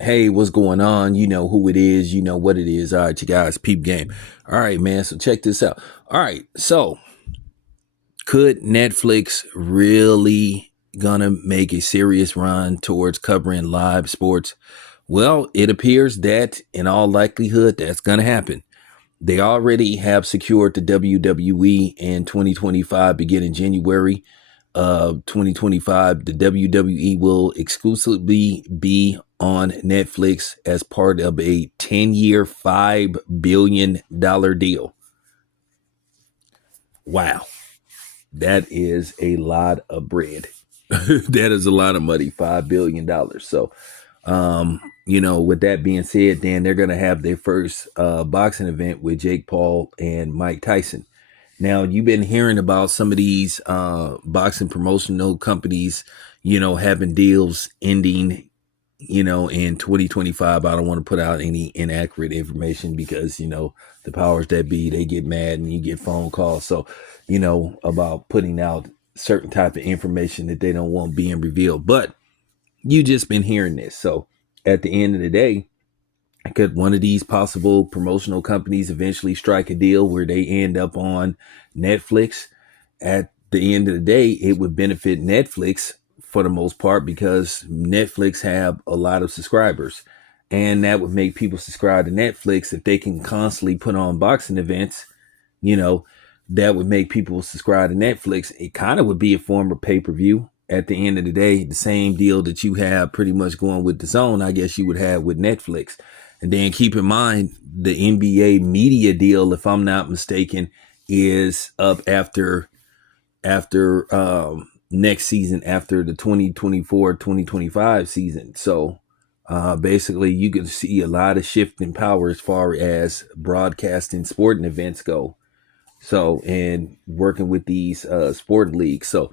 Hey, what's going on? You know who it is. You know what it is. All right, you guys, peep game. All right, man. So check this out. All right. So could Netflix really gonna make a serious run towards covering live sports? Well, it appears that in all likelihood that's gonna happen. They already have secured the WWE in 2025, beginning January of 2025. The WWE will exclusively be on Netflix as part of a 10-year, $5 billion deal. Wow. That is a lot of bread. That is a lot of money, $5 billion. So, with that being said, then they're going to have their first boxing event with Jake Paul and Mike Tyson. Now, you've been hearing about some of these boxing promotional companies, having deals ending, in 2025. I don't want to put out any inaccurate information because, the powers that be, they get mad and you get phone calls. So, about putting out certain type of information that they don't want being revealed. But you just been hearing this. So at the end of the day, could one of these possible promotional companies eventually strike a deal where they end up on Netflix? At the end of the day, it would benefit Netflix for the most part because Netflix have a lot of subscribers. And that would make people subscribe to Netflix if they can constantly put on boxing events, you know, that would make people subscribe to Netflix. It kind of would be a form of pay-per-view. At the end of the day, the same deal that you have pretty much going with the zone, I guess you would have with Netflix. And then keep in mind the NBA media deal, if I'm not mistaken, is up after next season, after the 2024-2025 season. So basically you can see a lot of shift in power as far as broadcasting sporting events go. So, and working with these sport leagues. So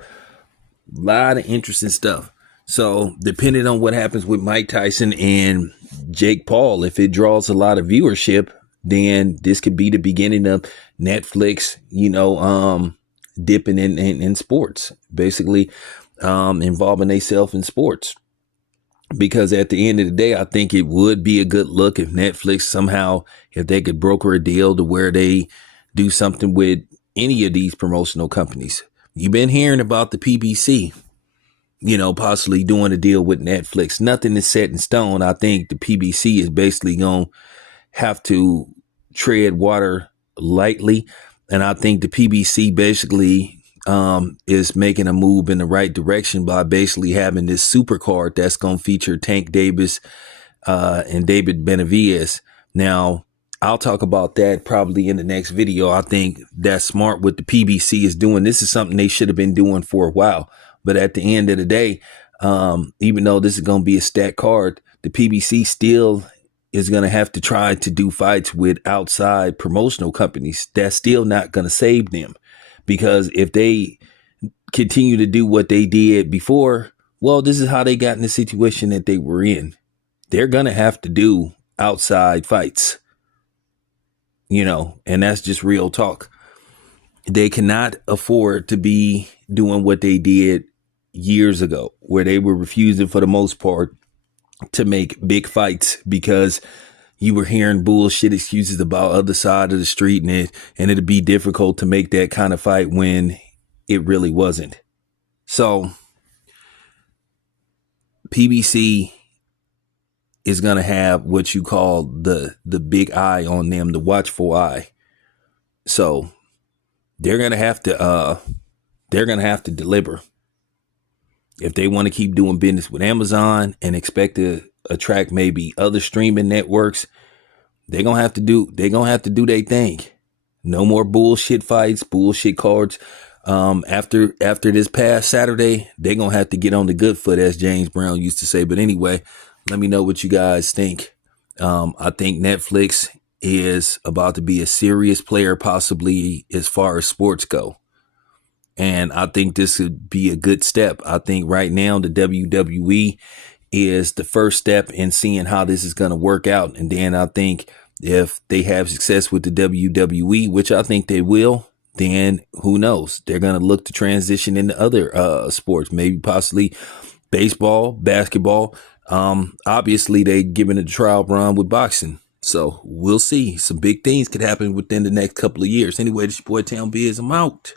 a lot of interesting stuff. So depending on what happens with Mike Tyson and Jake Paul, if it draws a lot of viewership, then this could be the beginning of Netflix, dipping in sports, basically involving themselves in sports. Because at the end of the day, I think it would be a good look if Netflix somehow, if they could broker a deal to where they do something with any of these promotional companies. You've been hearing about the PBC, possibly doing a deal with Netflix. Nothing is set in stone. I think the PBC is basically going to have to tread water lightly. And I think the PBC basically is making a move in the right direction by basically having this super card that's going to feature Tank Davis and David Benavidez. Now, I'll talk about that probably in the next video. I think that's smart what the PBC is doing. This is something they should have been doing for a while. But at the end of the day, even though this is going to be a stat card, the PBC still is going to have to try to do fights with outside promotional companies. That's still not going to save them, because if they continue to do what they did before, well, this is how they got in the situation that they were in. They're going to have to do outside fights, and that's just real talk. They cannot afford to be doing what they did years ago, where they were refusing for the most part to make big fights because you were hearing bullshit excuses about other side of the street, and it'd be difficult to make that kind of fight when it really wasn't. So PBC is going to have what you call the big eye on them, the watchful eye. So they're going to have to deliver. If they want to keep doing business with Amazon and expect to attract maybe other streaming networks, they're going to have to do their thing. No more bullshit fights, bullshit cards. After this past Saturday, they're going to have to get on the good foot, as James Brown used to say. But anyway, let me know what you guys think. I think Netflix is about to be a serious player, possibly as far as sports go. And I think this would be a good step. I think right now the WWE is the first step in seeing how this is going to work out. And then I think if they have success with the WWE, which I think they will, then who knows? They're going to look to transition into other sports, maybe possibly baseball, basketball, Obviously, they giving it a trial run with boxing. So we'll see. Some big things could happen within the next couple of years. Anyway, this your boy Town Biz. I'm out.